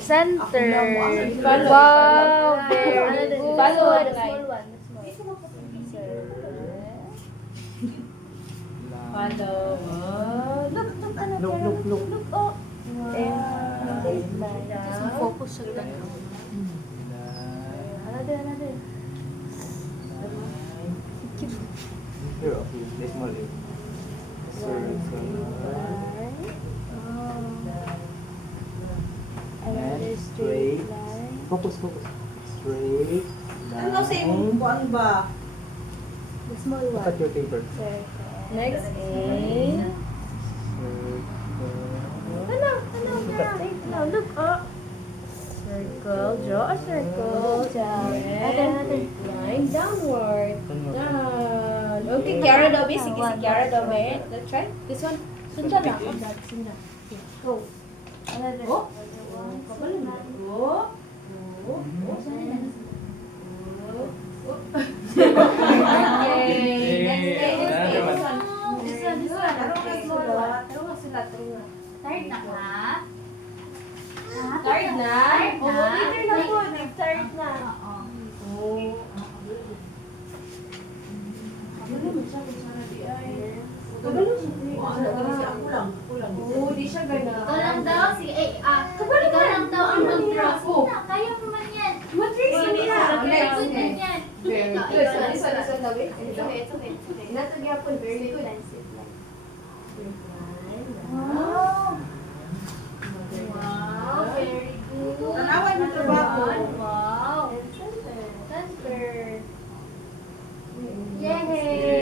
Center. Follow. Wow, very good. Follow The the small line. one. The small one. Follow. Look. Look. Oh. Focus siya lang. Another. Here, okay. This small here. Another straight line. Focus. Straight. Ano sa imong kuan ba? The small Look at one. your paper. Circle. Next is... Ano, straight now. Look, oh. Circle. Draw a circle. Down. Then, line downward. Downward. Down. Okay, Kiara daw. Sige, si Kiara daw. Wait. Let's try. This one. Sundan na. Sundan. Go. Another. Oh. Kabalo na. Go. Okay. Next one. This one. Tarunga sila. Third na ka? Tired na? Oh, later na po. Nag-tired na. Oh. Oh, di siya gana. Ikaw lang daw. Sige, ikaw lang daw ang mag-draw. Kaya mo man yan. Matrix Sige na. na. Next. Good na yan. Very good. Listen, daw. Wait. It's okay. Natag yapon. Very good.